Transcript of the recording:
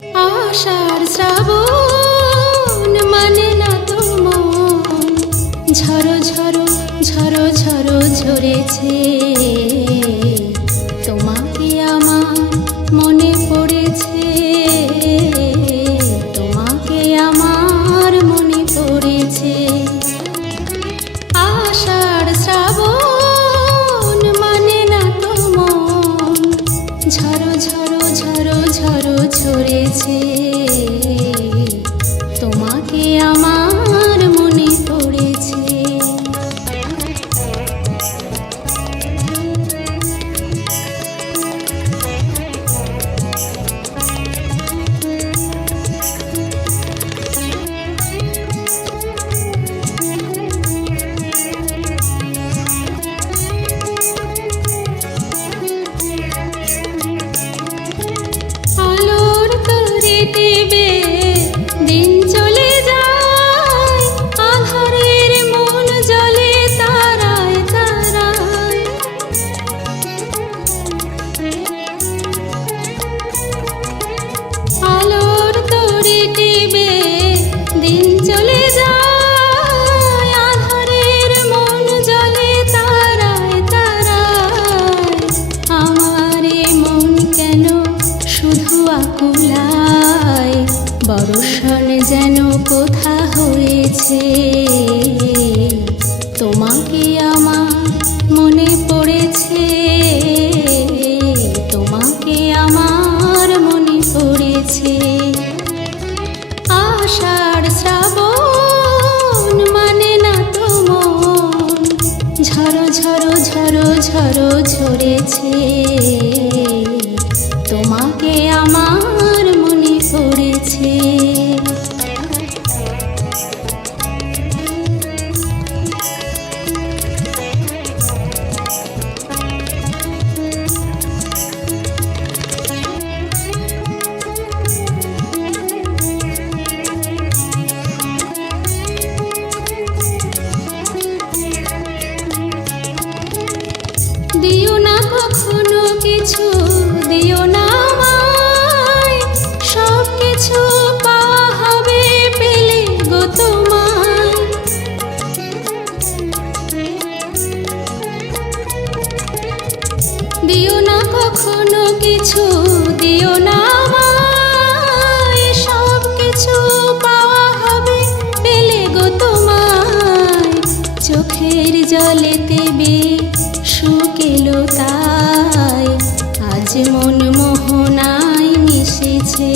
আষাঢ় শ্রাবণ মানে না তো মন, ঝরো ঝরো ঝরো ঝরো ঝরেছে। তোমাকে আমার মনে পড়েছে, তোমাকে আমার মনে পড়েছে। আষাঢ় শ্রাবণ মানে না তো মন, ঝরো ঝরো ঝরো ঝরো ঝরেছে। তোমাকে আমার মনে পড়েছে। আলোর তরে দেবে দিন চলে যায়, আধারের মন জলে তারায় তারায়। আলোর তরে দেবে দিন চলে যায়, আধারের মন জলে তারায় তারায়। আমার এ মন কেন শুধু আকুলায়, বর্ষণ যেন কোথা হয়েছে। তোমাকে আমার মনে পড়েছে, তোমাকে আমার মনে পড়েছে। আষাঢ় শ্রাবণ মানে না তো মন, ঝরো ঝরো ঝরো ঝরো ঝরেছে। তোমাকে আমার মনে পড়েছে। দিও না কখনো কিছু, দিও না আমায়, সব কিছু পাওয়া হবে পেলে গো তোমায়। দিও না কখনো কিছু, দিও না আমায়, সব কিছু পাওয়া হবে পেলে গো তোমায়। চোখের জলেতে সুখ এলো তাই, আজ মন মোহনায় মিশেছে।